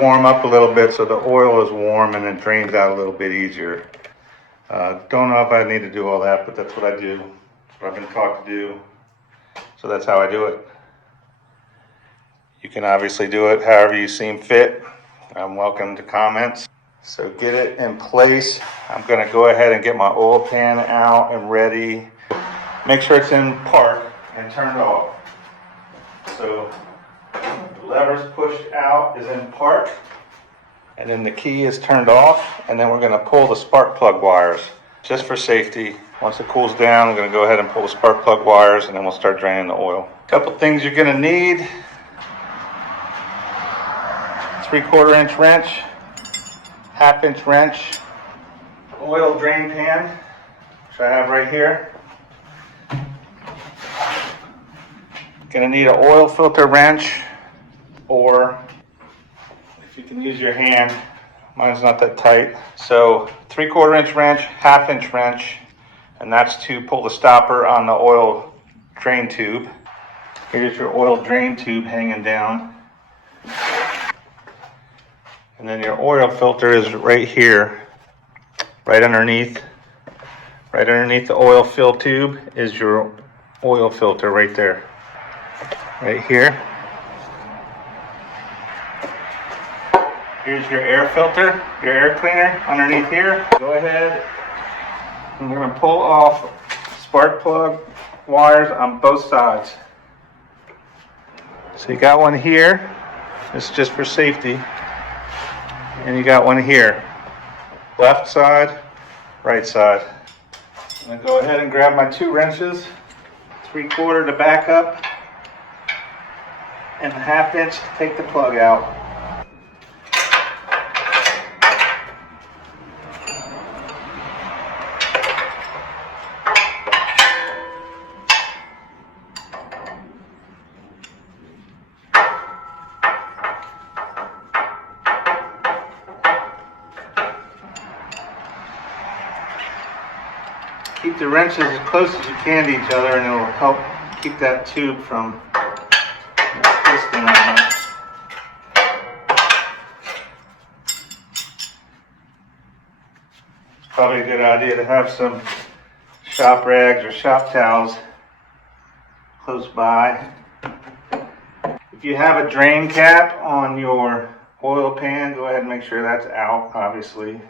warm up a little bit so the oil is warm and it drains out a little bit easier. Don't know if I need to do all that, but that's what I do. That's what I've been taught to do. So that's how I do it. You can obviously do it however you seem fit. I'm welcome to comments. So get it in place. I'm going to go ahead and get my oil pan out and ready. Make sure it's in park and turned off. So the lever's pushed out, is in park, and then the key is turned off, and then we're going to pull the spark plug wires just for safety. Once it cools down, I'm going to go ahead and pull the spark plug wires, and then we'll start draining the oil. A couple things you're going to need: 3/4 inch wrench, 1/2 inch wrench, oil drain pan, which I have right here. Gonna need an oil filter wrench, or if you can use your hand, mine's not that tight. So 3/4 inch wrench, 1/2 inch wrench, and that's to pull the stopper on the oil drain tube. Here's your oil drain tube hanging down. And then your oil filter is right here, right underneath the oil fill tube is your oil filter right there. Right here. Here's your air filter, your air cleaner underneath here. Go ahead. I'm going to pull off spark plug wires on both sides. So you got one here. This is just for safety. And you got one here. Left side, right side. I'm going to go ahead and grab my 2 wrenches. 3/4 to back up, and 1/2 inch to take the plug out. Keep the wrenches as close as you can to each other, and it will help keep that tube from twisting on it. It's probably a good idea to have some shop rags or shop towels close by. If you have a drain cap on your oil pan, go ahead and make sure that's out, obviously.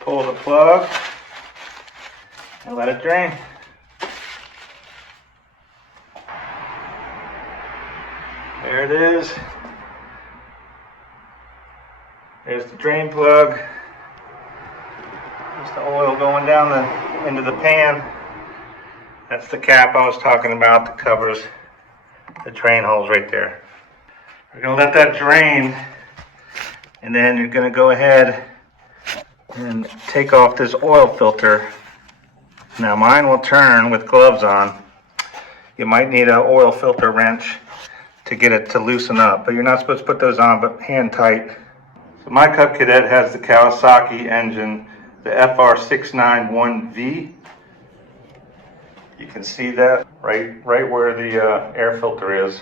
Pull the plug and let it drain. There it is. There's the drain plug. There's the oil going down into the pan. That's the cap I was talking about that covers the drain holes right there. We're going to let that drain, and then you're going to go ahead and take off this oil filter. Now mine will turn with gloves on. You might need an oil filter wrench to get it to loosen up, but you're not supposed to put those on, but hand tight. So my Cub Cadet has the Kawasaki engine, the FR691V. You can see that right where the air filter is.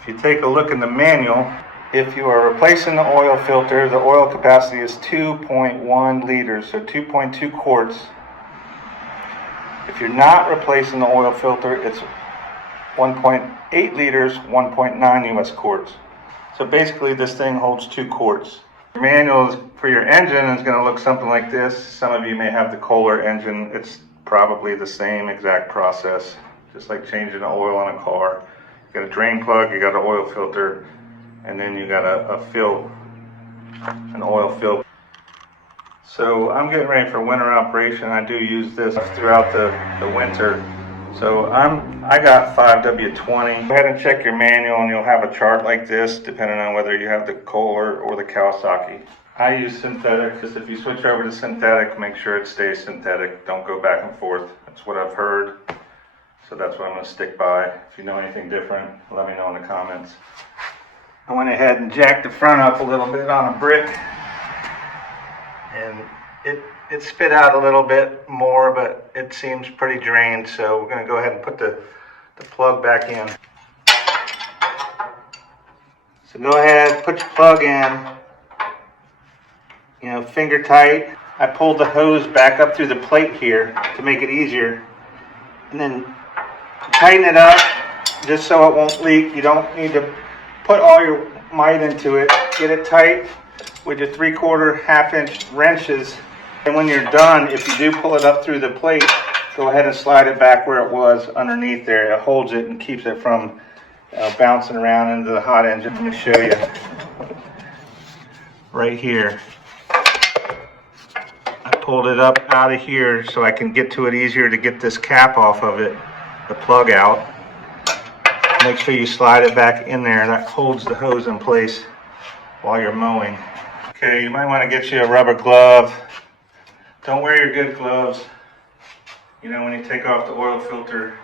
If you take a look in the manual, if you are replacing the oil filter, the oil capacity is 2.1 liters, so 2.2 quarts. If you're not replacing the oil filter, it's 1.8 liters, 1.9 US quarts. So basically this thing holds 2 quarts. Your manual for your engine is going to look something like this. Some of you may have the Kohler engine. It's probably the same exact process, just like changing the oil on a car. You got a drain plug, you got an oil filter, and then you got an oil fill. So I'm getting ready for winter operation. I do use this throughout the winter. So I got 5W20. Go ahead and check your manual, and you'll have a chart like this, depending on whether you have the Kohler or the Kawasaki. I use synthetic, because if you switch over to synthetic, make sure it stays synthetic. Don't go back and forth. That's what I've heard. So that's what I'm going to stick by. If you know anything different, let me know in the comments. I went ahead and jacked the front up a little bit on a brick, and it spit out a little bit more, but it seems pretty drained. So we're going to go ahead and put the the plug back in. So go ahead, put your plug in, finger tight. I pulled the hose back up through the plate here to make it easier. And then tighten it up just so it won't leak. You don't need to put all your might into it. Get it tight with your 3/4 1/2-inch wrenches. And when you're done, if you do pull it up through the plate, go ahead and slide it back where it was underneath there. It holds it and keeps it from bouncing around into the hot engine. Let me show you. Right here. I pulled it up out of here so I can get to it easier to get this cap off of it, the plug out. Make sure you slide it back in there. That holds the hose in place while you're mowing. Okay, you might want to get you a rubber glove. Don't wear your good gloves, when you take off the oil filter.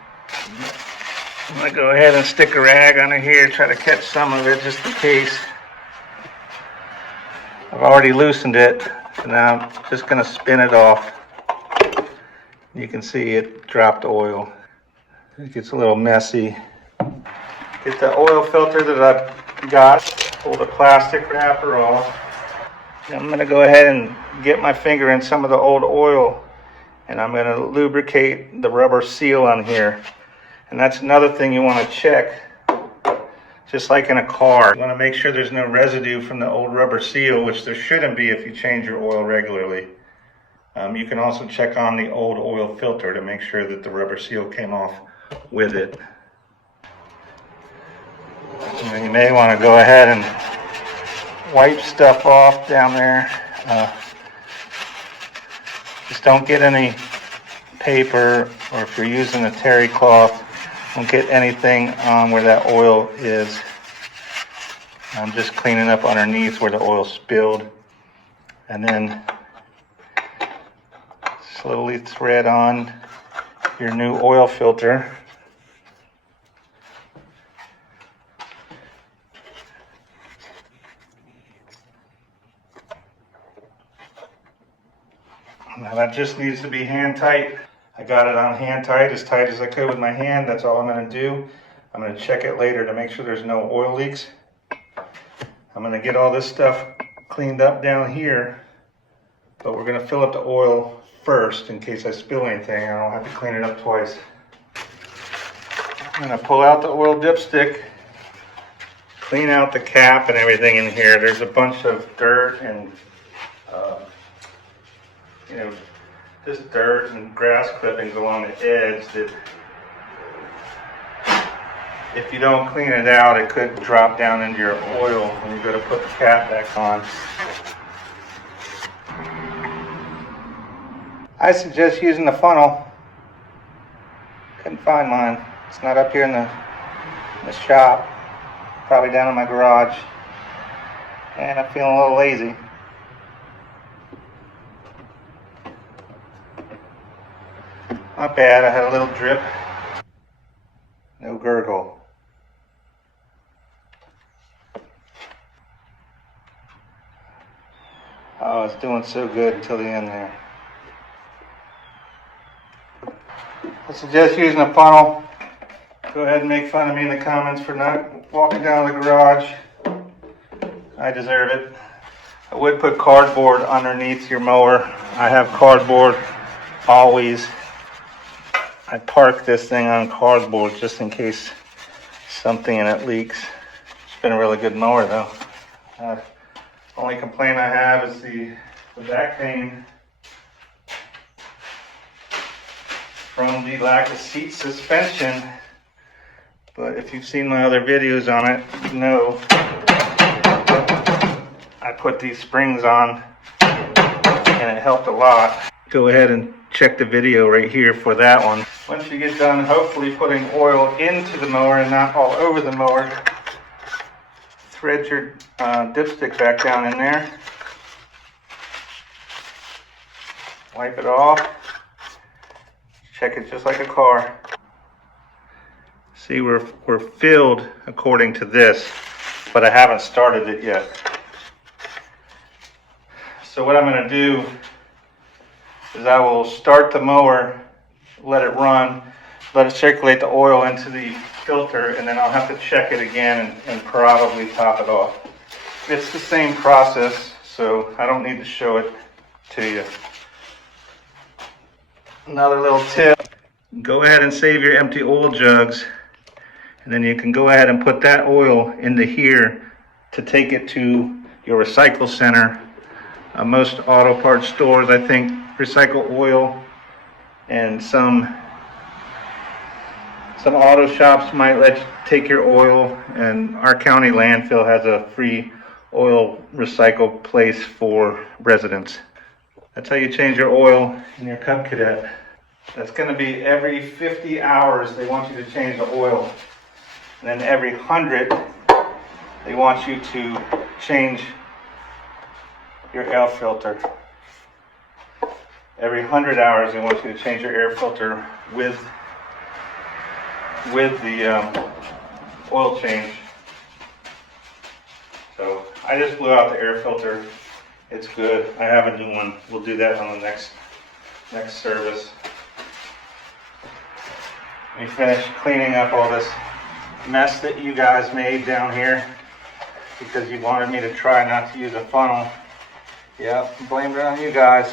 I'm going to go ahead and stick a rag under here, try to catch some of it just in case. I've already loosened it, so now I'm just going to spin it off. You can see it dropped oil. It gets a little messy. Get the oil filter that I've got, pull the plastic wrapper off. I'm going to go ahead and get my finger in some of the old oil, and I'm going to lubricate the rubber seal on here. And that's another thing you want to check, just like in a car. You want to make sure there's no residue from the old rubber seal, which there shouldn't be if you change your oil regularly. You can also check on the old oil filter to make sure that the rubber seal came off with it. And you may want to go ahead and wipe stuff off down there. Just don't get any paper, or if you're using a terry cloth, don't get anything on where that oil is. I'm just cleaning up underneath where the oil spilled. And then slowly thread on your new oil filter. Now that just needs to be hand tight. I got it on hand tight as I could with my hand. That's all I'm going to do. I'm going to check it later to make sure there's no oil leaks. I'm going to get all this stuff cleaned up down here, but we're going to fill up the oil first in case I spill anything. I don't have to clean it up twice. I'm going to pull out the oil dipstick, clean out the cap and everything in here. There's a bunch of dirt and just dirt and grass clippings along the edge that if you don't clean it out, it could drop down into your oil when you go to put the cap back on. I suggest using the funnel. Couldn't find mine. It's not up here in the shop. Probably down in my garage. And I'm feeling a little lazy. Not bad, I had a little drip. No gurgle. Oh, it's doing so good until the end there. I suggest using a funnel. Go ahead and make fun of me in the comments for not walking down to the garage. I deserve it. I would put cardboard underneath your mower. I have cardboard always. I park this thing on cardboard just in case something in it leaks. It's been a really good mower though. Only complaint I have is the back pain from the lack of seat suspension. But if you've seen my other videos on it, you know I put these springs on and it helped a lot. Go ahead and check the video right here for that one. Once you get done hopefully putting oil into the mower and not all over the mower, thread your dipstick back down in there. Wipe it off. Check it just like a car. See, we're filled according to this, but I haven't started it yet. So what I'm going to do is I will start the mower, let it run, let it circulate the oil into the filter, and then I'll have to check it again and probably top it off. It's the same process, so I don't need to show it to you. Another little tip, go ahead and save your empty oil jugs, and then you can go ahead and put that oil into here to take it to your recycle center. Most auto parts stores, I think, recycle oil, and some auto shops might let you take your oil, and our county landfill has a free oil recycle place for residents. That's how you change your oil in your Cub Cadet. That's going to be every 50 hours they want you to change the oil. And then every 100 they want you to change your air filter. Every 100 hours they want you to change your air filter with the oil change. So I just blew out the air filter. It's good. I have a new one. We'll do that on the next service. We finished cleaning up all this mess that you guys made down here because you wanted me to try not to use a funnel. Yeah, blamed it on you guys.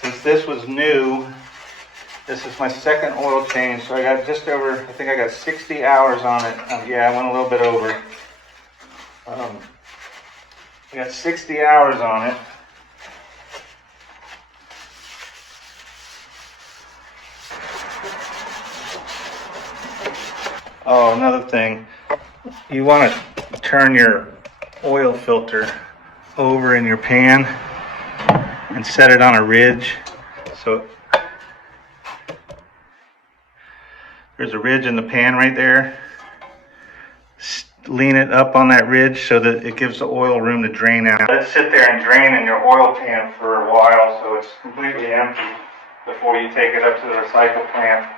Since this was new, this is my second oil change, so I got just over, I think I got 60 hours on it. Yeah, I went a little bit over. I got 60 hours on it. Oh, another thing, you want to turn your oil filter over in your pan and set it on a ridge. So there's a ridge in the pan right there. Lean it up on that ridge so that it gives the oil room to drain out. Let it sit there and drain in your oil pan for a while so it's completely empty before you take it up to the recycle plant.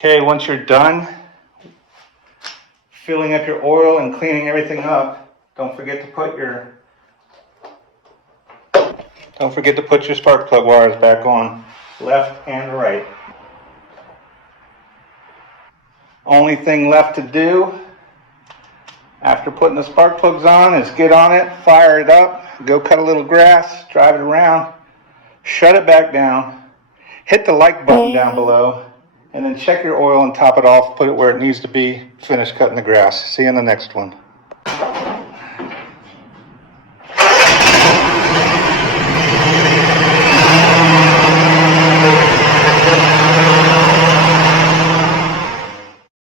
Okay, once you're done filling up your oil and cleaning everything up, don't forget to put your spark plug wires back on, left and right. Only thing left to do after putting the spark plugs on is get on it, fire it up, go cut a little grass, drive it around, shut it back down, hit the like button down below, and then check your oil and top it off, put it where it needs to be, finish cutting the grass. See you in the next one.